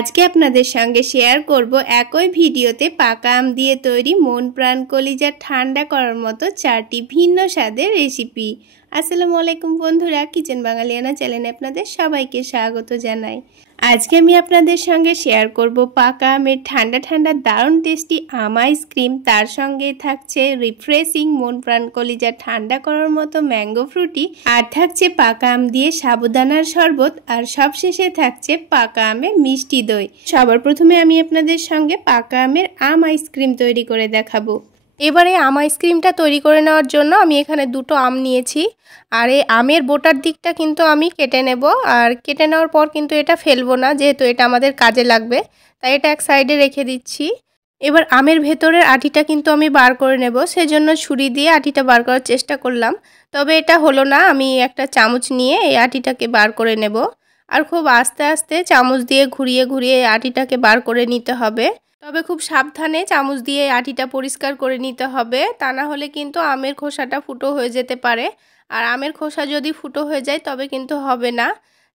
আজকে আপনাদের সঙ্গে শেয়ার করব একই ভিডিওতে পাকা আম দিয়ে তৈরি মন প্রাণ কলিজা ঠান্ডা করার মতো 4টি ভিন্ন স্বাদের রেসিপি। আসসালামু আলাইকুম বন্ধুরা, কিচেন বাঙালিয়ানা চ্যানেলে আপনাদের সবাইকে স্বাগত জানাই। আজকে আমি আপনাদের সঙ্গে শেয়ার করব পাকা আমের ঠান্ডা ঠান্ডা দারুণ টেস্টি আম আইসক্রিম। তার সঙ্গে থাকছে রিফ্রেশিং মন প্রাণ কলিজা ঠান্ডা করার মতো ম্যাঙ্গো ফ্রুটি, আর থাকছে পাকা আম দিয়ে সাবুদানার শরবত, আর সবশেষে থাকছে পাকা আমের মিষ্টি দই। সবার প্রথমে আমি আপনাদের সঙ্গে পাকা আমের আম আইসক্রিম তৈরি করে দেখাবো। এবারে আম আইসক্রিমটা তৈরি করে নেওয়ার জন্য আমি এখানে দুটো আম নিয়েছি, আর এই আমের বোটার দিকটা কিন্তু আমি কেটে নেব। আর কেটে নেওয়ার পর কিন্তু এটা ফেলবো না, যেহেতু এটা আমাদের কাজে লাগবে, তাই এটা এক সাইডে রেখে দিচ্ছি। এবার আমের ভেতরের আটিটা কিন্তু আমি বার করে নেব, সেজন্য ছুরি দিয়ে আটিটা বার করার চেষ্টা করলাম, তবে এটা হলো না। আমি একটা চামচ নিয়ে এই আটিটাকে বার করে নেব, আর খুব আস্তে আস্তে চামচ দিয়ে ঘুরিয়ে ঘুরিয়ে আটিটাকে বার করে নিতে হবে। তবে খুব সাবধানে চামচ দিয়ে আটিটা পরিষ্কার করে নিতে হবে, তা না হলে কিন্তু আমের খোসাটা ফুটো হয়ে যেতে পারে। আর আমের খোসা যদি ফুটো হয়ে যায় তবে কিন্তু হবে না,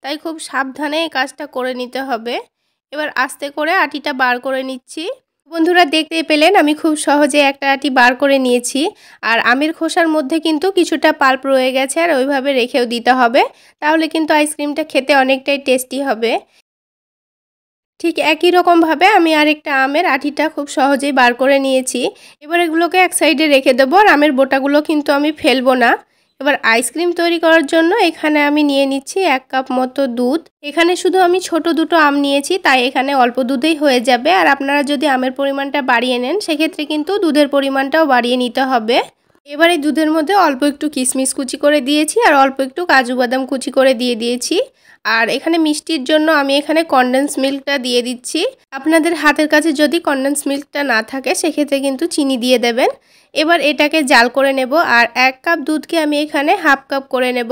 তাই খুব সাবধানে এই কাজটা করে নিতে হবে। এবার আস্তে করে আটিটা বার করে নিচ্ছি। বন্ধুরা, দেখতে পেলেন আমি খুব সহজে একটা আটি বার করে নিয়েছি। আর আমের খোসার মধ্যে কিন্তু কিছুটা পাল্প রয়ে গেছে, আর ওইভাবে রেখেও দিতে হবে, তাহলে কিন্তু আইসক্রিমটা খেতে অনেকটাই টেস্টি হবে। ঠিক একই রকমভাবে আমি আরেকটা আমের আটিটা খুব সহজেই বার করে নিয়েছি। এবার এগুলোকে এক সাইডে রেখে দেবো, আর আমের বোটাগুলো কিন্তু আমি ফেলবো না। এবার আইসক্রিম তৈরি করার জন্য এখানে আমি নিয়ে নিচ্ছি 1 কাপ মতো দুধ। এখানে শুধু আমি ছোট দুটো আম নিয়েছি, তাই এখানে অল্প দুধেই হয়ে যাবে। আর আপনারা যদি আমের পরিমাণটা বাড়িয়ে নেন, সেক্ষেত্রে কিন্তু দুধের পরিমাণটাও বাড়িয়ে নিতে হবে। এবার এই দুধের মধ্যে অল্প একটু কিশমিশ কুচি করে দিয়েছি, আর অল্প একটু কাজু বাদাম কুচি করে দিয়ে দিয়েছি। আর এখানে মিষ্টির জন্য আমি এখানে কনডেন্স মিল্কটা দিয়ে দিচ্ছি। আপনাদের হাতের কাছে যদি কনডেন্স মিল্কটা না থাকে, সেক্ষেত্রে কিন্তু চিনি দিয়ে দেবেন। এবার এটাকে জাল করে নেব, আর 1 কাপ দুধকে আমি এখানে হাফ কাপ করে নেব।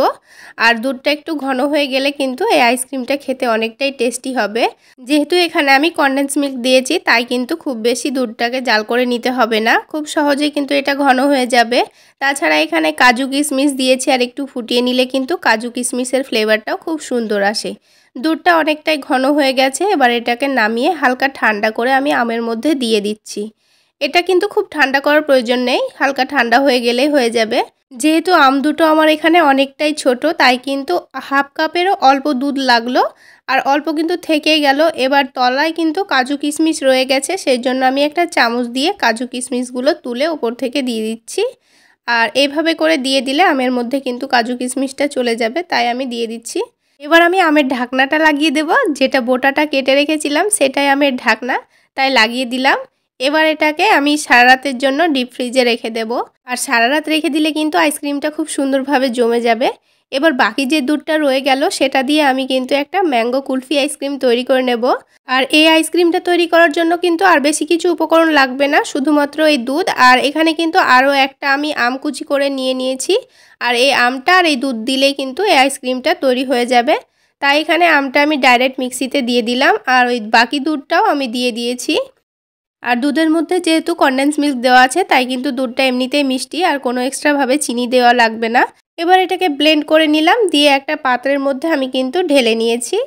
আর দুধটা একটু ঘন হয়ে গেলে কিন্তু এই আইসক্রিমটা খেতে অনেকটাই টেস্টি হবে। যেহেতু এখানে আমি কনডেন্স মিল্ক দিয়েছি, তাই কিন্তু খুব বেশি দুধটাকে জাল করে নিতে হবে না, খুব সহজেই কিন্তু এটা ঘন হয়ে যাবে। তাছাড়া এখানে কাজু কিশমিশ দিয়েছি, আর একটু ফুটিয়ে নিলে কিন্তু কাজু কিশমিশের ফ্লেভারটাও খুব সুন্দর আসে। দুধটা অনেকটাই ঘন হয়ে গেছে, এবার এটাকে নামিয়ে হালকা ঠান্ডা করে আমি আমের মধ্যে দিয়ে দিচ্ছি। এটা কিন্তু খুব ঠান্ডা করার প্রয়োজন নেই, হালকা ঠান্ডা হয়ে গেলেই হয়ে যাবে। যেহেতু আম দুটো আমার এখানে অনেকটাই ছোট, তাই কিন্তু হাফ কাপেরও অল্প দুধ লাগলো, আর অল্প কিন্তু থেকেই গেল। এবার তলায় কিন্তু কাজু কিশমিশ রয়ে গেছে, সেই জন্য আমি একটা চামচ দিয়ে কাজু কিশমিশগুলো তুলে ওপর থেকে দিয়ে দিচ্ছি। আর এইভাবে করে দিয়ে দিলে আমের মধ্যে কিন্তু কাজু কিশমিশটা চলে যাবে, তাই আমি দিয়ে দিচ্ছি। এবার আমি আমের ঢাকনাটা লাগিয়ে দেব, যেটা বোটাটা কেটে রেখেছিলাম সেটাই আমের ঢাকনা, তাই লাগিয়ে দিলাম। এবার এটাকে আমি সারা রাতের জন্য ডিপ ফ্রিজে রেখে দেব। আর সারা রাত রেখে দিলে কিন্তু আইসক্রিমটা খুব সুন্দরভাবে জমে যাবে। এবার বাকি যে দুধটা রয়ে গেল, সেটা দিয়ে আমি কিন্তু একটা ম্যাঙ্গো কুলফি আইসক্রিম তৈরি করে নেব। আর এই আইসক্রিমটা তৈরি করার জন্য কিন্তু আর বেশি কিছু উপকরণ লাগবে না, শুধুমাত্র এই দুধ। আর এখানে কিন্তু আরও একটা আমি আম কুচি করে নিয়েছি, আর এই আমটা আর এই দুধ দিলেই কিন্তু এই আইসক্রিমটা তৈরি হয়ে যাবে। তাই এখানে আমটা আমি ডাইরেক্ট মিক্সিতে দিয়ে দিলাম, আর ওই বাকি দুধটাও আমি দিয়ে দিয়েছি। আর দুধের মধ্যে যেহেতু কনডেন্স মিল্ক দেওয়া আছে, তাই কিন্তু দুধটা এমনিতেই মিষ্টি, আর কোনো এক্সট্রাভাবে চিনি দেওয়া লাগবে না। এবার এটাকে ব্লেন্ড করে নিলাম, দিয়ে একটা পাত্রের মধ্যে আমি কিন্তু ঢেলে নিয়েছি।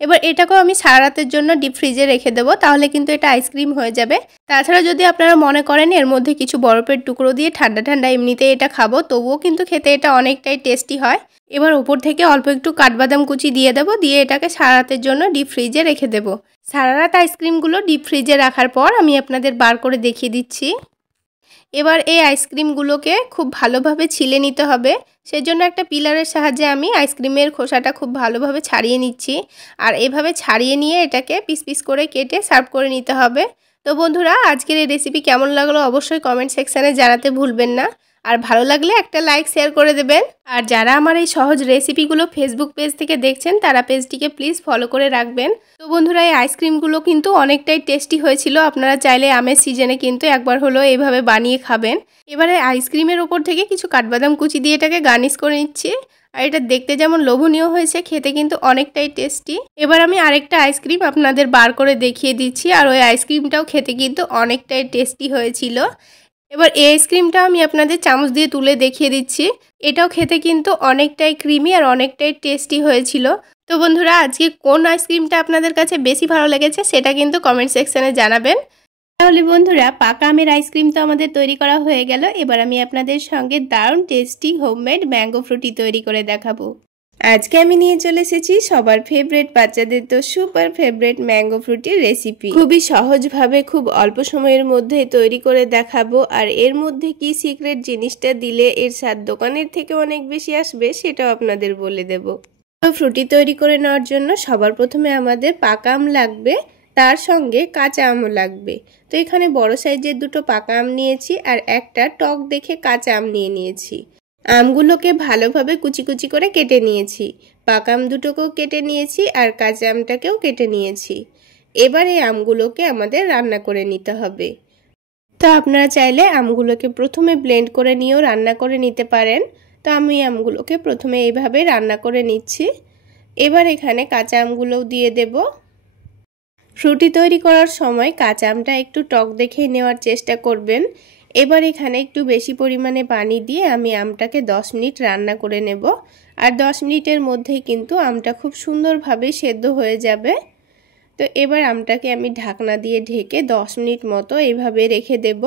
এবার এটাকেও আমি সারা রাতের জন্য ডিপ ফ্রিজে রেখে দেবো, তাহলে কিন্তু এটা আইসক্রিম হয়ে যাবে। তাছাড়া যদি আপনারা মনে করেন এর মধ্যে কিছু বরফের টুকরো দিয়ে ঠান্ডা ঠান্ডা এমনিতে এটা খাবো, তবুও কিন্তু খেতে এটা অনেকটাই টেস্টি হয়। এবার উপর থেকে অল্প একটু কাঠবাদাম কুচি দিয়ে দেবো, দিয়ে এটাকে সারা রাতের জন্য ডিপ ফ্রিজে রেখে দেবো। সারা রাত আইসক্রিমগুলো ডিপ ফ্রিজে রাখার পর আমি আপনাদের বার করে দেখিয়ে দিচ্ছি। এবার এই আইসক্রিমগুলোকে খুব ভালোভাবে ছিলে নিতে হবে, সেজন্য একটা পিলারের সাহায্যে আমি আইসক্রিমের খোসাটা খুব ভালোভাবে ছাড়িয়ে নিচ্ছি। আর এভাবে ছাড়িয়ে নিয়ে এটাকে পিস পিস করে কেটে সার্ভ করে নিতে হবে। তো বন্ধুরা, আজকের এই রেসিপি কেমন লাগলো অবশ্যই কমেন্ট সেকশানে জানাতে ভুলবেন না। আর ভালো লাগলে একটা লাইক শেয়ার করে দেবেন। আর যারা আমার এই সহজ রেসিপিগুলো ফেসবুক পেজ থেকে দেখছেন, তারা পেজটিকে প্লিজ ফলো করে রাখবেন। তো বন্ধুরা, এই আইসক্রিমগুলো কিন্তু অনেকটাই টেস্টি হয়েছিল। আপনারা চাইলে আমের সিজনে কিন্তু একবার হলেও এইভাবে বানিয়ে খাবেন। এবারে আইসক্রিমের ওপর থেকে কিছু কাঠবাদাম কুচি দিয়ে এটাকে গার্নিশ করে নিচ্ছি। আর এটা দেখতে যেমন লোভনীয় হয়েছে, খেতে কিন্তু অনেকটাই টেস্টি। এবার আমি আরেকটা আইসক্রিম আপনাদের বার করে দেখিয়ে দিচ্ছি, আর ওই আইসক্রিমটাও খেতে কিন্তু অনেকটাই টেস্টি হয়েছিল। এবার এই আইসক্রিমটা আমি আপনাদের চামচ দিয়ে তুলে দেখিয়ে দিচ্ছি। এটাও খেতে কিন্তু অনেকটাই ক্রিমি আর অনেকটাই টেস্টি হয়েছিল। তো বন্ধুরা, আজকে কোন আইসক্রিমটা আপনাদের কাছে বেশি ভালো লেগেছে সেটা কিন্তু কমেন্ট সেকশনে জানাবেন। তাহলে বন্ধুরা, পাকা আমের আইসক্রিম তো আমাদের তৈরি করা হয়ে গেল। এবার আমি আপনাদের সঙ্গে দারুণ টেস্টি হোমমেড ম্যাঙ্গো ফ্রুটি তৈরি করে দেখাবো। আজকে আমি নিয়ে চলে এসেছি সবার ফেভারিট, বাচ্চাদের তো সুপার ফেভারিট ম্যাঙ্গো ফ্রুটির রেসিপি। খুবই সহজভাবে খুব অল্প সময়ের মধ্যে তৈরি করে দেখাবো। আর এর মধ্যে কি সিক্রেট জিনিসটা দিলে এর স্বাদ দোকানের থেকে অনেক বেশি আসবে সেটাও আপনাদের বলে দেব। তো ফ্রুটি তৈরি করে নেওয়ার জন্য সবার প্রথমে আমাদের পাকা আম লাগবে, তার সঙ্গে কাঁচা আমও লাগবে। তো এখানে বড় সাইজের দুটো পাকা আম নিয়েছি আর একটা টক দেখে কাঁচা আম নিয়েছি। আমগুলোকে ভালোভাবে কুচি কুচি করে কেটে নিয়েছি। পাকা আম দুটোকেও কেটে নিয়েছি আর কাঁচা আমটাকেও কেটে নিয়েছি। এবার এই আমগুলোকে আমাদের রান্না করে নিতে হবে। তো আপনারা চাইলে আমগুলোকে প্রথমে ব্লেন্ড করে নিয়েও রান্না করে নিতে পারেন। তো আমি আমগুলোকে প্রথমে এইভাবে রান্না করে নিচ্ছি। এবার এখানে কাঁচা আমগুলোও দিয়ে দেব। ফ্রুটি তৈরি করার সময় কাঁচা আমটা একটু টক দেখেই নেওয়ার চেষ্টা করবেন। এবার এখানে একটু বেশি পরিমাণে পানি দিয়ে আমি আমটাকে 10 মিনিট রান্না করে নেব। আর 10 মিনিটের মধ্যেই কিন্তু আমটা খুব সুন্দরভাবে সেদ্ধ হয়ে যাবে। তো এবার আমটাকে আমি ঢাকনা দিয়ে ঢেকে 10 মিনিট মতো এইভাবে রেখে দেব।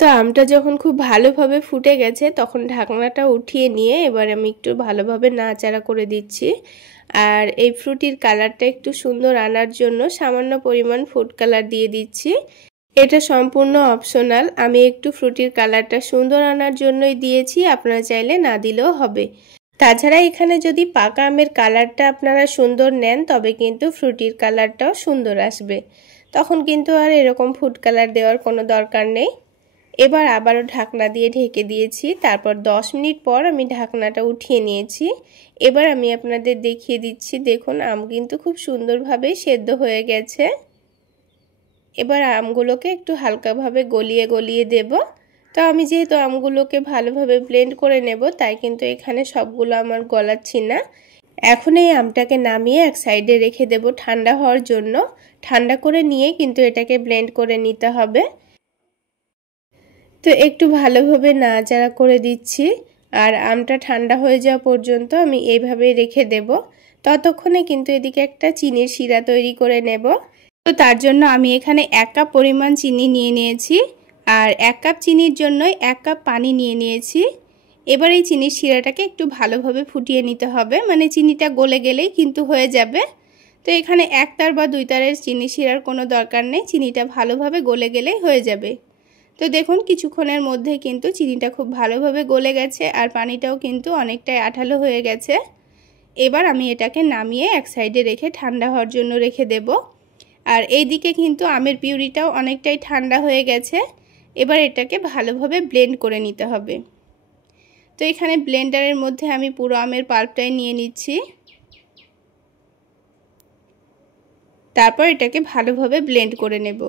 তো আমটা যখন খুব ভালোভাবে ফুটে গেছে তখন ঢাকনাটা উঠিয়ে নিয়ে এবার আমি একটু ভালোভাবে নাড়াচাড়া করে দিচ্ছি। আর এই ফ্রুটির কালারটা একটু সুন্দর আনার জন্য সামান্য পরিমাণ ফুড কালার দিয়ে দিচ্ছি। এটা সম্পূর্ণ অপশনাল, আমি একটু ফ্রুটির কালারটা সুন্দর আনার জন্যই দিয়েছি, আপনারা চাইলে না দিলেও হবে। তাছাড়া এখানে যদি পাকা আমের কালারটা আপনারা সুন্দর নেন তবে কিন্তু ফ্রুটির কালারটাও সুন্দর আসবে, তখন কিন্তু আর এরকম ফুড কালার দেওয়ার কোনো দরকার নেই। এবার আবারও ঢাকনা দিয়ে ঢেকে দিয়েছি। তারপর 10 মিনিট পর আমি ঢাকনাটা উঠিয়ে নিয়েছি। এবার আমি আপনাদের দেখিয়ে দিচ্ছি, দেখুন আম কিন্তু খুব সুন্দরভাবে সেদ্ধ হয়ে গেছে। এবার আমগুলোকে একটু হালকাভাবে গলিয়ে গলিয়ে দেব। তো আমি যেহেতু আমগুলোকে ভালোভাবে ব্লেন্ড করে নেব তাই কিন্তু এখানে সবগুলো আমার গলাচ্ছি না। এখন এই আমটাকে নামিয়ে এক সাইডে রেখে দেব ঠান্ডা হওয়ার জন্য। ঠান্ডা করে নিয়ে কিন্তু এটাকে ব্লেন্ড করে নিতে হবে। তো একটু ভালোভাবে নাড়াচাড়া করে দিচ্ছি আর আমটা ঠান্ডা হয়ে যাওয়া পর্যন্ত আমি এইভাবেই রেখে দেব। ততক্ষণে কিন্তু এদিকে একটা চিনির শিরা তৈরি করে নেব। তো তার জন্য আমি এখানে 1 কাপ পরিমাণ চিনি নিয়ে নিয়েছি আর 1 কাপ চিনির জন্যই 1 কাপ পানি নিয়ে নিয়েছি। এবার এই চিনির শিরাটাকে একটু ভালোভাবে ফুটিয়ে নিতে হবে, মানে চিনিটা গলে গেলেই কিন্তু হয়ে যাবে। তো এখানে 1 তার বা 2 তারের চিনির শিরার কোনো দরকার নেই, চিনিটা ভালোভাবে গলে গেলেই হয়ে যাবে। তো দেখুন কিছুক্ষণের মধ্যে কিন্তু চিনিটা খুব ভালোভাবে গলে গেছে আর পানিটাও কিন্তু অনেকটাই আঠালো হয়ে গেছে। এবার আমি এটাকে নামিয়ে এক সাইডে রেখে ঠান্ডা হওয়ার জন্য রেখে দেব। আর এইদিকে কিন্তু আমের পিউরিটাও অনেকটাই ঠান্ডা হয়ে গেছে। এবার এটাকে ভালোভাবে ব্লেন্ড করে নিতে হবে। তো এখানে ব্লেন্ডারের মধ্যে আমি পুরো আমের পাল্পটাই নিয়ে নিচ্ছি। তারপর এটাকে ভালোভাবে ব্লেন্ড করে নেব।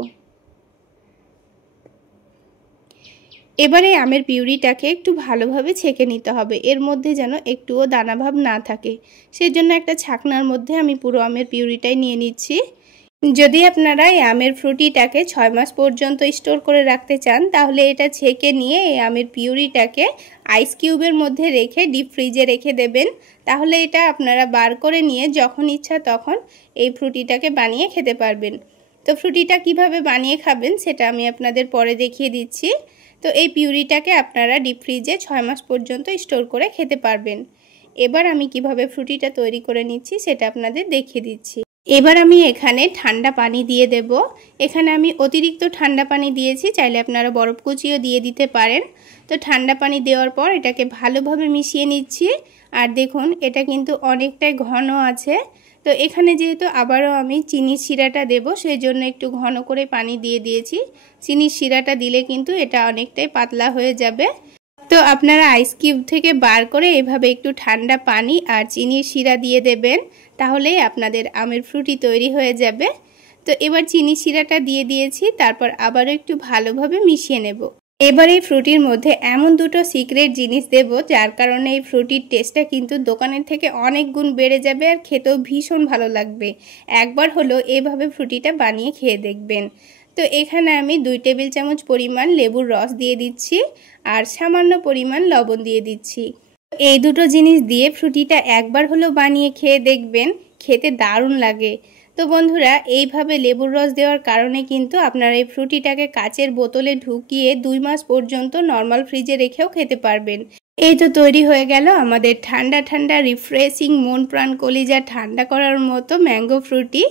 এবারে আমের পিউরিটাকে একটু ভালোভাবে ছেঁকে নিতে হবে, এর মধ্যে যেন একটুও দানাভাব না থাকে। সেজন্য একটা ছাকনার মধ্যে আমি পুরো আমের পিউরিটাই নিয়ে নিচ্ছি। যদি আপনারা এই আমের ফ্রুটিটাকে 6 মাস পর্যন্ত স্টোর করে রাখতে চান তাহলে এটা ছেঁকে নিয়ে এই আমের পিউরিটাকে আইস কিউবের মধ্যে রেখে ডিপ ফ্রিজে রেখে দেবেন। তাহলে এটা আপনারা বার করে নিয়ে যখন ইচ্ছা তখন এই ফ্রুটিটাকে বানিয়ে খেতে পারবেন। তো ফ্রুটিটা কিভাবে বানিয়ে খাবেন সেটা আমি আপনাদের পরে দেখিয়ে দিচ্ছি। তো এই পিউরিটাকে আপনারা ডিপ ফ্রিজে 6 মাস পর্যন্ত স্টোর করে খেতে পারবেন। এবার আমি কিভাবে ফ্রুটিটা তৈরি করে নিচ্ছি সেটা আপনাদের দেখিয়ে দিচ্ছি। এবার আমি এখানে ঠান্ডা পানি দিয়ে দেব। এখানে আমি অতিরিক্ত ঠান্ডা পানি দিয়েছি, চাইলে আপনারা বরফ কুচিও দিয়ে দিতে পারেন। তো ঠান্ডা পানি দেওয়ার পর এটাকে ভালোভাবে মিশিয়ে নিচ্ছি। আর দেখুন এটা কিন্তু অনেকটাই ঘন আছে। তো এখানে যেহেতু আবারও আমি চিনির শিরাটা দেব সেই জন্য একটু ঘন করে পানি দিয়ে দিয়েছি। চিনির শিরাটা দিলে কিন্তু এটা অনেকটাই পাতলা হয়ে যাবে। তো আপনারা আইস কিউব থেকে বার করে এভাবে একটু ঠান্ডা পানি আর চিনির শিরা দিয়ে দেবেন, তাহলেই আপনাদের আমের ফ্রুটি তৈরি হয়ে যাবে। তো এবার চিনি শিরাটা দিয়ে দিয়েছি, তারপর আবারও একটু ভালোভাবে মিশিয়ে নেব। এবার এই ফ্রুটির মধ্যে এমন দুটো সিক্রেট জিনিস দেব যার কারণে এই ফ্রুটির টেস্টটা কিন্তু দোকানের থেকে অনেক গুণ বেড়ে যাবে আর খেতেও ভীষণ ভালো লাগবে। একবার হলো এভাবে ফ্রুটিটা বানিয়ে খেয়ে দেখবেন। তো এখানে আমি 2 টেবিল চামচ পরিমাণ লেবুর রস দিয়ে দিচ্ছি আর সামান্য পরিমাণ লবণ দিয়ে দিচ্ছি। এই দুটো জিনিস দিয়ে ফ্রুটিটা একবার হলেও বানিয়ে খেয়ে দেখবেন, খেতে দারুণ লাগে। তো বন্ধুরা, এইভাবে লেবুর রস দেওয়ার কারণে কিন্তু আপনারা এই ফ্রুটিটাকে কাচের বোতলে ঢুকিয়ে 2 মাস পর্যন্ত নর্মাল ফ্রিজে রেখেও খেতে পারবেন। এই তো তৈরি হয়ে গেল আমাদের ঠান্ডা ঠান্ডা রিফ্রেশিং, মন প্রাণ কলিজা ঠান্ডা করার মতো ম্যাঙ্গো ফ্রুটি।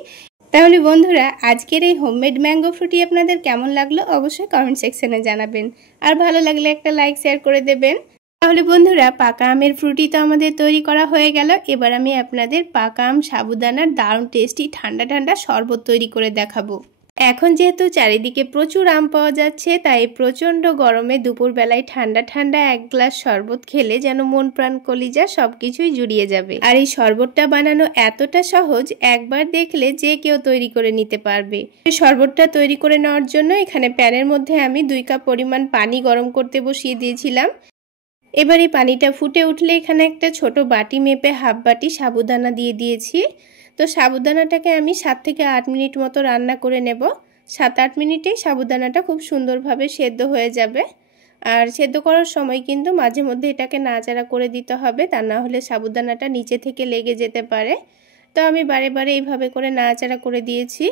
তাহলে বন্ধুরা, আজকের এই হোমমেড ম্যাঙ্গো ফ্রুটি আপনাদের কেমন লাগলো অবশ্যই কমেন্ট সেকশনে জানাবেন। আর ভালো লাগলে একটা লাইক শেয়ার করে দেবেন। তাহলে বন্ধুরা, পাকা আমের ফ্রুটি তো আমাদের তৈরি করা হয়ে গেল। এবার আমি আপনাদের পাকা আম সাবুদানার দারুণ টেস্টি ঠান্ডা ঠান্ডা শরবত তৈরি করে দেখাবো। এখন যেহেতু চারিদিকে প্রচুর আম পাওয়া যাচ্ছে, তাই প্রচণ্ড গরমে দুপুরবেলায় ঠান্ডা ঠান্ডা 1 গ্লাস শরবত খেলে যেন মন প্রাণ কলিজা সবকিছুই জুড়িয়ে যাবে। আর এই শরবতটা বানানো এতটা সহজ, একবার দেখলে যে কেউ তৈরি করে নিতে পারবে। শরবতটা তৈরি করে নেওয়ার জন্য এখানে প্যানের মধ্যে আমি 2 কাপ পরিমাণ পানি গরম করতে বসিয়ে দিয়েছিলাম। এবার এই পানিটা ফুটে উঠলে এখানে একটা ছোট বাটি মেপে হাফ বাটি সাবুদানা দিয়ে দিয়েছি। তো সাবুদানাটাকে আমি 7 থেকে 8 মিনিট মতো রান্না করে নেব। 7-8 মিনিটেই সাবুদানাটা খুব সুন্দরভাবে সেদ্ধ হয়ে যাবে। আর সেদ্ধ করার সময় কিন্তু মাঝে মধ্যে এটাকে নাড়াচাড়া করে দিতে হবে, তা না হলে সাবুদানাটা নিচে থেকে লেগে যেতে পারে। তো আমি বারে বারে এইভাবে করে নাড়াচাড়া করে দিয়েছি।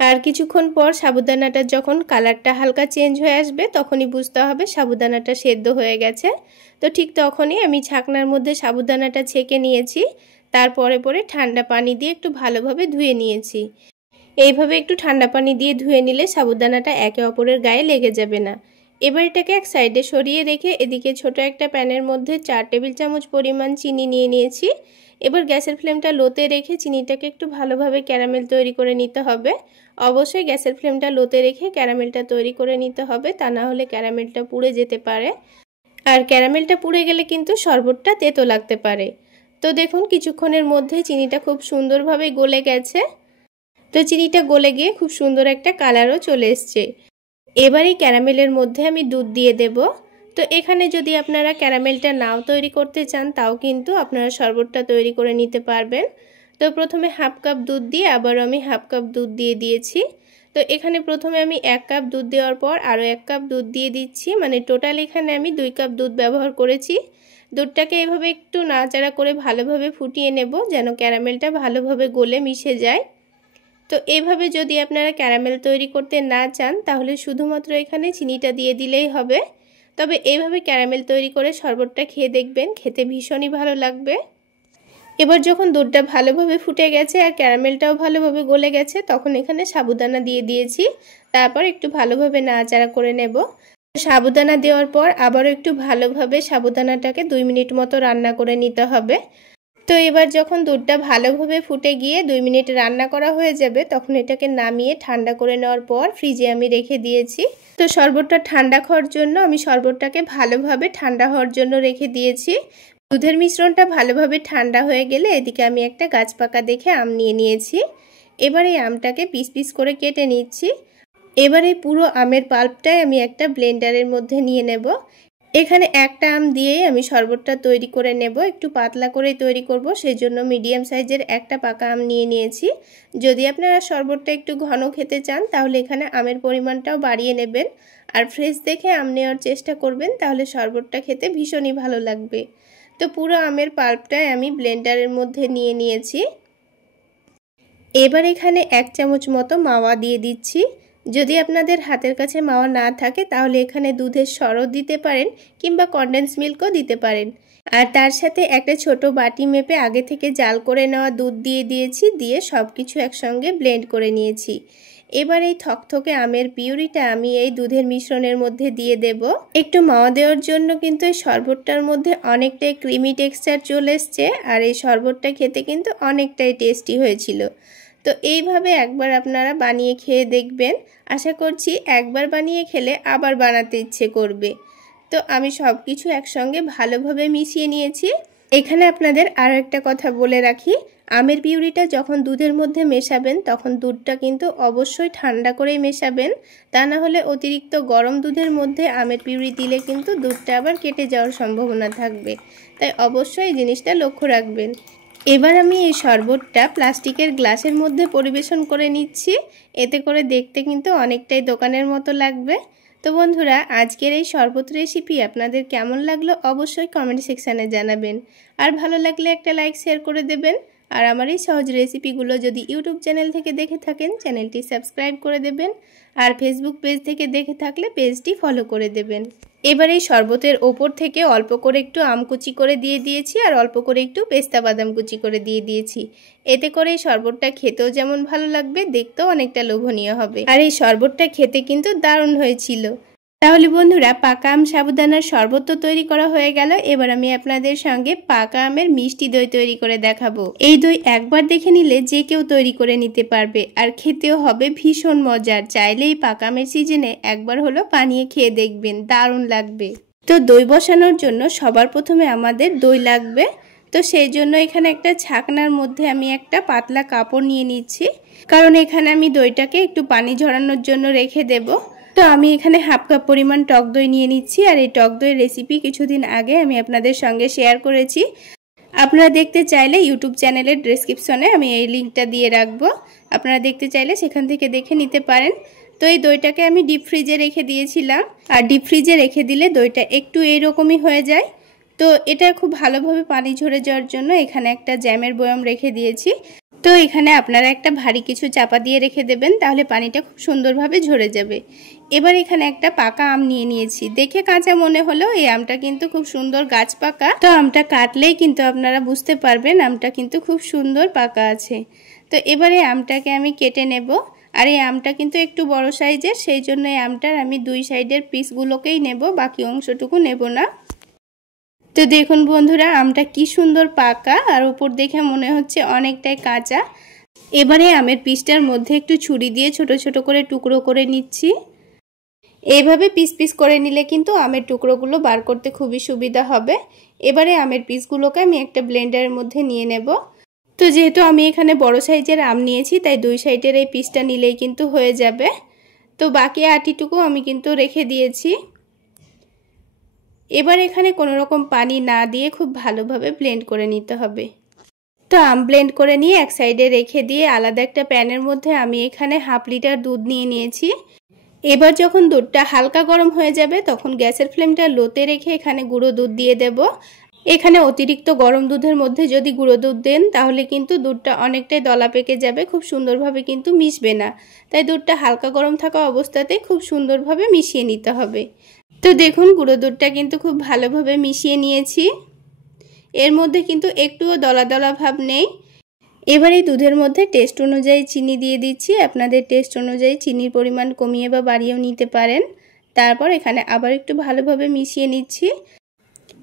আর কিছুক্ষণ পর সাবুদানাটা যখন কালারটা হালকা চেঞ্জ হয়ে আসবে, তখনই বুঝতে হবে সাবুদানাটা সেদ্ধ হয়ে গেছে। তো ঠিক তখনই আমি ছাকনার মধ্যে সাবুদানাটা ছেঁকে নিয়েছি। তারপরে পরে ঠান্ডা পানি দিয়ে একটু ভালোভাবে ধুয়ে নিয়েছি। এইভাবে একটু ঠান্ডা পানি দিয়ে ধুয়ে নিলে সাবুদানাটা একে অপরের গায়ে লেগে যাবে না। এবার এটাকে এক সাইডে সরিয়ে রেখে এদিকে ছোট একটা প্যানের মধ্যে 4 টেবিল চামচ পরিমাণ চিনি নিয়ে নিয়েছি। এবার গ্যাসের ফ্লেমটা লোতে রেখে চিনিটাকে একটু ভালোভাবে ক্যারামেল তৈরি করে নিতে হবে। অবশ্যই গ্যাসের ফ্লেমটা লোতে রেখে ক্যারামেলটা তৈরি করে নিতে হবে, তা না হলে ক্যারামেলটা পুড়ে যেতে পারে। আর ক্যারামেলটা পুড়ে গেলে কিন্তু শরবতটা তেতো লাগতে পারে। তো দেখুন, কিছুক্ষণের মধ্যে চিনিটা খুব সুন্দরভাবে গলে গেছে। তো চিনিটা গলে গিয়ে খুব সুন্দর একটা কালারও চলে এসছে। এবার এই ক্যারামেলের মধ্যে আমি দুধ দিয়ে দেব। তো এখানে যদি আপনারা ক্যারামেলটা নাও তৈরি করতে চান, তাও কিন্তু আপনারা শরবতটা তৈরি করে নিতে পারবেন। তো প্রথমে হাফ কাপ দুধ দিয়ে আবারও আমি হাফ কাপ দুধ দিয়ে দিয়েছি। তো এখানে প্রথমে আমি 1 কাপ দুধ দেওয়ার পর আরও 1 কাপ দুধ দিয়ে দিচ্ছি, মানে টোটাল এখানে আমি 2 কাপ দুধ ব্যবহার করেছি। দুধটাকে এভাবে একটু নাড়াচাড়া করে ভালোভাবে ফুটিয়ে নেব, যেন ক্যারামেলটা ভালোভাবে গলে মিশে যায়। তো এইভাবে যদি আপনারা ক্যারামেল তৈরি করতে না চান, তাহলে শুধুমাত্র এখানে চিনিটা দিয়ে দিলেই হবে। তবে এইভাবে ক্যারামেল তৈরি করে শরবতটা খেয়ে দেখবেন, খেতে ভীষণই ভালো লাগবে। এবার যখন দুধটা ভালোভাবে ফুটে গেছে আর ক্যারামেলটাও ভালোভাবে গলে গেছে, তখন এখানে সাবুদানা দিয়ে দিয়েছি। তারপর একটু ভালোভাবে নাড়াচাড়া করে নেব। সাবুদানা দেওয়ার পর আবারও একটু ভালোভাবে সাবুদানাটাকে 2 মিনিট মতো রান্না করে নিতে হবে। তো এবার যখন দুধটা ভালোভাবে ফুটে গিয়ে 2 মিনিট রান্না করা হয়ে যাবে, তখন এটাকে নামিয়ে ঠান্ডা করে নেওয়ার পর ফ্রিজে আমি রেখে দিয়েছি। তো শরবতটা ঠান্ডা খাওয়ার জন্য আমি শরবতটাকে ভালোভাবে ঠান্ডা হওয়ার জন্য রেখে দিয়েছি। দুধের মিশ্রণটা ভালোভাবে ঠান্ডা হয়ে গেলে এদিকে আমি একটা গাছপাকা দেখে আম নিয়ে নিয়েছি। এবার এই আমটাকে পিস পিস করে কেটে নিচ্ছি। এবার এই পুরো আমের পাল্পটাই আমি একটা ব্লেন্ডারের মধ্যে নিয়ে নেব। এখানে একটা আম দিয়েই আমি শরবতটা তৈরি করে নেব। একটু পাতলা করেই তৈরি করব, সেই জন্য মিডিয়াম সাইজের একটা পাকা আম নিয়ে নিয়েছি। যদি আপনারা শরবতটা একটু ঘন খেতে চান, তাহলে এখানে আমের পরিমাণটাও বাড়িয়ে নেবেন। আর ফ্রেশ দেখে আম নেওয়ার চেষ্টা করবেন, তাহলে শরবতটা খেতে ভীষণই ভালো লাগবে। তো পুরো আমের পাল্পটাই আমি ব্লেন্ডারের মধ্যে নিয়ে নিয়েছি। এবার এখানে 1 চামচ মতো মাওয়া দিয়ে দিচ্ছি। যদি আপনাদের হাতের কাছে মাওয়া না থাকে, তাহলে এখানে দুধের সরও দিতে পারেন কিংবা কনডেন্স মিল্কও দিতে পারেন। আর তার সাথে একটা ছোট বাটি মেপে আগে থেকে জাল করে নেওয়া দুধ দিয়ে দিয়েছি। দিয়ে সব কিছু একসঙ্গে ব্লেন্ড করে নিয়েছি। এবার এই থকথকে আমের পিউরিটা আমি এই দুধের মিশ্রণের মধ্যে দিয়ে দেব। একটু মাওয়া দেওয়ার জন্য কিন্তু এই শরবতটার মধ্যে অনেকটাই ক্রিমি টেক্সচার চলে এসছে। আর এই শরবতটা খেতে কিন্তু অনেকটাই টেস্টি হয়েছিল। তো এইভাবে একবার আপনারা বানিয়ে খেয়ে দেখবেন। আশা করছি একবার বানিয়ে খেলে আবার বানাতে ইচ্ছে করবে। তো আমি সব কিছু একসঙ্গে ভালোভাবে মিশিয়ে নিয়েছি। এখানে আপনাদের আরও একটা কথা বলে রাখি, আমের পিউরিটা যখন দুধের মধ্যে মেশাবেন, তখন দুধটা কিন্তু অবশ্যই ঠান্ডা করেই মেশাবেন। তা না হলে অতিরিক্ত গরম দুধের মধ্যে আমের পিউরি দিলে কিন্তু দুধটা আবার কেটে যাওয়ার সম্ভাবনা থাকবে। তাই অবশ্যই এই জিনিসটা লক্ষ্য রাখবেন। এবার আমি এই শরবতটা প্লাস্টিকের গ্লাসের মধ্যে পরিবেশন করে নিচ্ছি। এতে করে দেখতে কিন্তু অনেকটাই দোকানের মতো লাগবে। তো বন্ধুরা, আজকের এই শরবত রেসিপি আপনাদের কেমন লাগলো অবশ্যই কমেন্ট সেকশানে জানাবেন। আর ভালো লাগলে একটা লাইক শেয়ার করে দেবেন। আর আমার এই সহজ রেসিপিগুলো যদি ইউটিউব চ্যানেল থেকে দেখে থাকেন চ্যানেলটি সাবস্ক্রাইব করে দেবেন। আর ফেসবুক পেজ থেকে দেখে থাকলে পেজটি ফলো করে দেবেন। এবার এই শরবতের ওপর থেকে অল্প করে একটু আম কুচি করে দিয়ে দিয়েছি আর অল্প করে একটু পেস্তা বাদাম কুচি করে দিয়ে দিয়েছি। এতে করে এই শরবতটা খেতেও যেমন ভালো লাগবে, দেখতেও অনেকটা লোভনীয় হবে। আর এই শরবতটা খেতে কিন্তু দারুণ হয়েছিল। তাহলে বন্ধুরা, পাকা আম সাবুদানার শরবত তো তৈরি করা হয়ে গেল। এবার আমি আপনাদের সঙ্গে পাকা আমের মিষ্টি দই তৈরি করে দেখাবো। এই দই একবার দেখে নিলে যে কেউ তৈরি করে নিতে পারবে আর খেতেও হবে ভীষণ মজার। চাইলেই পাকা আমের সিজনে একবার হলো বানিয়ে খেয়ে দেখবেন, দারুণ লাগবে। তো দই বসানোর জন্য সবার প্রথমে আমাদের দই লাগবে। তো সেই জন্য এখানে একটা ছাকনার মধ্যে আমি একটা পাতলা কাপড় নিয়ে নিচ্ছি, কারণ এখানে আমি দইটাকে একটু পানি ঝরানোর জন্য রেখে দেব। তো আমি এখানে হাফ কাপ পরিমাণ টক দই নিয়ে নিচ্ছি। আর এই টক দইয়ের রেসিপি কিছুদিন আগে আমি আপনাদের সঙ্গে শেয়ার করেছি। আপনারা দেখতে চাইলে ইউটিউব চ্যানেলের ডেসক্রিপশনে আমি এই লিঙ্কটা দিয়ে রাখবো, আপনারা দেখতে চাইলে সেখান থেকে দেখে নিতে পারেন। তো এই দইটাকে আমি ডিপ ফ্রিজে রেখে দিয়েছিলাম। আর ডিপ ফ্রিজে রেখে দিলে দইটা একটু এইরকমই হয়ে যায়। তো এটা খুব ভালোভাবে পানি ঝরে যাওয়ার জন্য এখানে একটা জ্যামের বয়াম রেখে দিয়েছি। তো এখানে আপনারা একটা ভারী কিছু চাপা দিয়ে রেখে দেবেন, তাহলে পানিটা খুব সুন্দরভাবে ঝরে যাবে। এবার এখানে একটা পাকা আম নিয়ে নিয়েছি। দেখে কাঁচা মনে হলেও এই আমটা কিন্তু খুব সুন্দর গাছ পাকা। তো আমটা কাটলেই কিন্তু আপনারা বুঝতে পারবেন আমটা কিন্তু খুব সুন্দর পাকা আছে। তো এবারে আমটাকে আমি কেটে নেব। আর এই আমটা কিন্তু একটু বড় সাইজের, সেই জন্য এই আমটার আমি দুই সাইডের পিসগুলোকেই নেব, বাকি অংশটুকু নেব না। তো দেখুন বন্ধুরা, আমটা কি সুন্দর পাকা আর উপর দেখে মনে হচ্ছে অনেকটাই কাঁচা। এবারে আমের পিসটার মধ্যে একটু ছুরি দিয়ে ছোট ছোট করে টুকরো করে নিচ্ছি। এইভাবে পিস পিস করে নিলে কিন্তু আমের টুকরোগুলো বার করতে খুবই সুবিধা হবে। এবারে আমের পিসগুলোকে আমি একটা ব্লেন্ডারের মধ্যে নিয়ে নেব। তো যেহেতু আমি এখানে বড় সাইজের আম নিয়েছি, তাই দুই সাইডের এই পিসটা নিলেই কিন্তু হয়ে যাবে। তো বাকি আটিটুকু আমি কিন্তু রেখে দিয়েছি। এবার এখানে কোনো রকম পানি না দিয়ে খুব ভালোভাবে ব্লেন্ড করে নিতে হবে। তো আম ব্লেন্ড করে নিয়ে এক সাইডে রেখে দিয়ে আলাদা একটা প্যানের মধ্যে আমি এখানে হাফ লিটার দুধ নিয়ে নিয়েছি। এবার যখন দুধটা হালকা গরম হয়ে যাবে তখন গ্যাসের ফ্লেমটা লোতে রেখে এখানে গুঁড়ো দুধ দিয়ে দেব। এখানে অতিরিক্ত গরম দুধের মধ্যে যদি গুঁড়ো দুধ দেন তাহলে কিন্তু দুধটা অনেকটাই দলা পেকে যাবে, খুব সুন্দরভাবে কিন্তু মিশবে না। তাই দুধটা হালকা গরম থাকা অবস্থাতে খুব সুন্দরভাবে মিশিয়ে নিতে হবে। তো দেখুন, গুঁড়ো দুধটা কিন্তু খুব ভালোভাবে মিশিয়ে নিয়েছি। এর মধ্যে কিন্তু একটুও দলা দলা ভাব নেই। এবার এই দুধের মধ্যে টেস্ট অনুযায়ী চিনি দিয়ে দিচ্ছি। আপনাদের টেস্ট অনুযায়ী চিনির পরিমাণ কমিয়ে বা বাড়িয়েও নিতে পারেন। তারপর এখানে আবার একটু ভালোভাবে মিশিয়ে নিচ্ছি।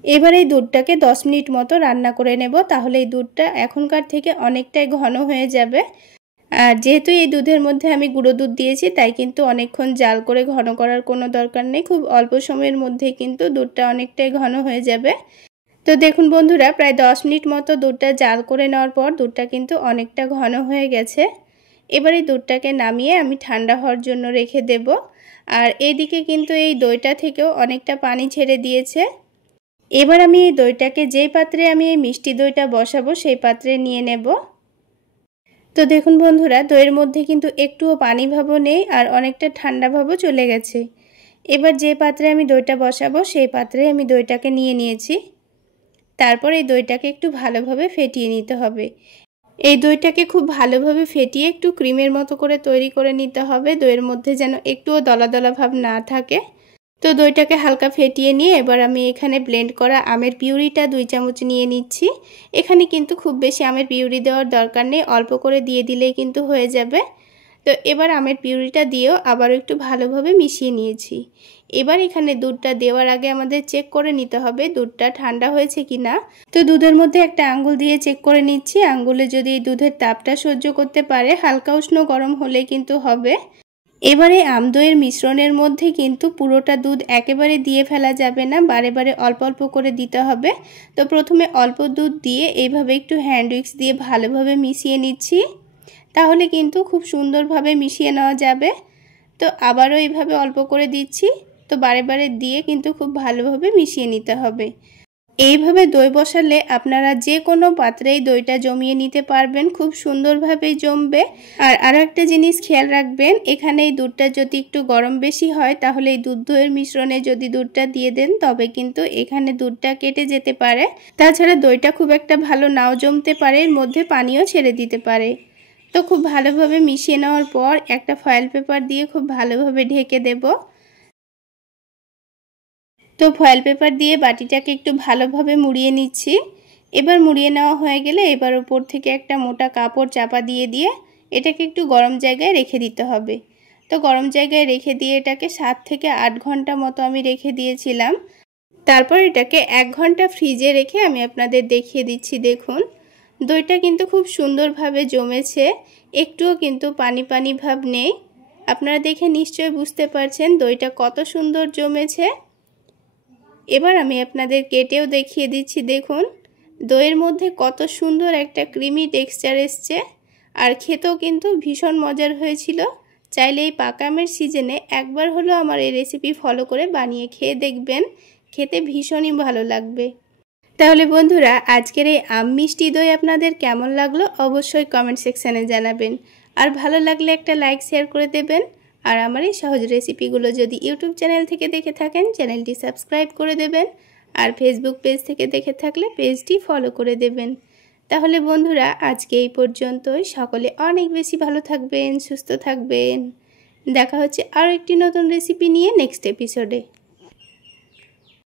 এবার এই দুধটাকে 10 মিনিট মতো রান্না করে নেব, তাহলে এই দুধটা এখনকার থেকে অনেকটাই ঘন হয়ে যাবে। আর যেহেতু এই দুধের মধ্যে আমি গুঁড়ো দুধ দিয়েছি, তাই কিন্তু অনেকক্ষণ জাল করে ঘন করার কোনো দরকার নেই। খুব অল্প সময়ের মধ্যে কিন্তু দুধটা অনেকটাই ঘন হয়ে যাবে। তো দেখুন বন্ধুরা, প্রায় 10 মিনিট মতো দুধটা জাল করে নেওয়ার পর দুধটা কিন্তু অনেকটা ঘন হয়ে গেছে। এবার এই দুধটাকে নামিয়ে আমি ঠান্ডা হওয়ার জন্য রেখে দেব। আর এদিকে কিন্তু এই দইটা থেকেও অনেকটা পানি ছেড়ে দিয়েছে। এবার আমি এই দইটাকে যেই পাত্রে আমি এই মিষ্টি দইটা বসাবো সেই পাত্রে নিয়ে নেব। তো দেখুন বন্ধুরা, দইয়ের মধ্যে কিন্তু একটুও পানি ভাবও নেই আর অনেকটা ঠান্ডা ভাবও চলে গেছে। এবার যে পাত্রে আমি দইটা বসাবো সেই পাত্রে আমি দইটাকে নিয়ে নিয়েছি। তারপর এই দইটাকে একটু ভালোভাবে ফেটিয়ে নিতে হবে। এই দইটাকে খুব ভালোভাবে ফেটিয়ে একটু ক্রিমের মতো করে তৈরি করে নিতে হবে, দইয়ের মধ্যে যেন একটুও দলা দলা ভাব না থাকে। তো দইটাকে হালকা ফেটিয়ে নিয়ে এবার আমি এখানে ব্লেন্ড করা আমের পিউরিটা 2 চামচ নিয়ে নিচ্ছি। এখানে কিন্তু খুব বেশি আমের পিউরি দেওয়ার দরকার নেই, অল্প করে দিয়ে দিলেই কিন্তু হয়ে যাবে। তো এবার আমের পিউরিটা দিয়েও আবারও একটু ভালোভাবে মিশিয়ে নিয়েছি। এবার এখানে দুধটা দেওয়ার আগে আমাদের চেক করে নিতে হবে দুধটা ঠান্ডা হয়েছে কিনা। তো দুধের মধ্যে একটা আঙ্গুল দিয়ে চেক করে নিচ্ছি। আঙ্গুলে যদি এই দুধের তাপটা সহ্য করতে পারে, হালকা উষ্ণ গরম হলে কিন্তু হবে। এবারে আম দইয়ের মিশ্রণের মধ্যে কিন্তু পুরোটা দুধ একেবারে দিয়ে ফেলা যাবে না, বারে বারে অল্প অল্প করে দিতে হবে। তো প্রথমে অল্প দুধ দিয়ে এইভাবে একটু হ্যান্ড উইক্স দিয়ে ভালোভাবে মিশিয়ে নিচ্ছি, তাহলে কিন্তু খুব সুন্দরভাবে মিশিয়ে নেওয়া যাবে। তো আবারও এইভাবে অল্প করে দিচ্ছি। তো বারে বারে দিয়ে কিন্তু খুব ভালোভাবে মিশিয়ে নিতে হবে। এইভাবে দই বসালে আপনারা যে কোনো পাত্রেই দইটা জমিয়ে নিতে পারবেন, খুব সুন্দরভাবে জমবে। আর আরও একটা জিনিস খেয়াল রাখবেন, এখানে এই দুধটা যদি একটু গরম বেশি হয় তাহলে এই দুধ দইয়ের মিশ্রণে যদি দুধটা দিয়ে দেন তবে কিন্তু এখানে দুধটা কেটে যেতে পারে। তাছাড়া দইটা খুব একটা ভালো নাও জমতে পারে, এর মধ্যে পানিও ছেড়ে দিতে পারে। তো খুব ভালোভাবে মিশিয়ে নেওয়ার পর একটা ফয়েল পেপার দিয়ে খুব ভালোভাবে ঢেকে দেব। তো ফয়েল পেপার দিয়ে বাটিটাকে একটু ভালোভাবে মুড়িয়ে নিচ্ছি। এবার মুড়িয়ে নেওয়া হয়ে গেলে এবার উপর থেকে একটা মোটা কাপড় চাপা দিয়ে এটাকে একটু গরম জায়গায় রেখে দিতে হবে। তো গরম জায়গায় রেখে দিয়ে এটাকে 7 থেকে 8 ঘন্টা মতো আমি রেখে দিয়েছিলাম। তারপর এটাকে 1 ঘন্টা ফ্রিজে রেখে আমি আপনাদের দেখিয়ে দিচ্ছি। দেখুন দইটা কিন্তু খুব সুন্দরভাবে জমেছে, একটুও কিন্তু পানি পানি ভাব নেই। আপনারা দেখে নিশ্চয়ই বুঝতে পারছেন দইটা কত সুন্দর জমেছে। এবার আমি আপনাদের কেটেও দেখিয়ে দিচ্ছি। দেখুন দইয়ের মধ্যে কত সুন্দর একটা ক্রিমি টেক্সচার এসছে, আর খেতেও কিন্তু ভীষণ মজার হয়েছিল। চাইলে এই পাকা আমের সিজনে একবার হলেও আমার এই রেসিপি ফলো করে বানিয়ে খেয়ে দেখবেন, খেতে ভীষণই ভালো লাগবে। তাহলে বন্ধুরা আজকের এই আম মিষ্টি দই আপনাদের কেমন লাগলো অবশ্যই কমেন্ট সেকশানে জানাবেন। আর ভালো লাগলে একটা লাইক শেয়ার করে দেবেন। আর আমার এই সহজ রেসিপিগুলো যদি ইউটিউব চ্যানেল থেকে দেখে থাকেন চ্যানেলটি সাবস্ক্রাইব করে দেবেন, আর ফেসবুক পেজ থেকে দেখে থাকলে পেজটি ফলো করে দেবেন। তাহলে বন্ধুরা আজকে এই পর্যন্তই। সকলে অনেক বেশি ভালো থাকবেন, সুস্থ থাকবেন। দেখা হচ্ছে আরও একটি নতুন রেসিপি নিয়ে নেক্সট এপিসোডে।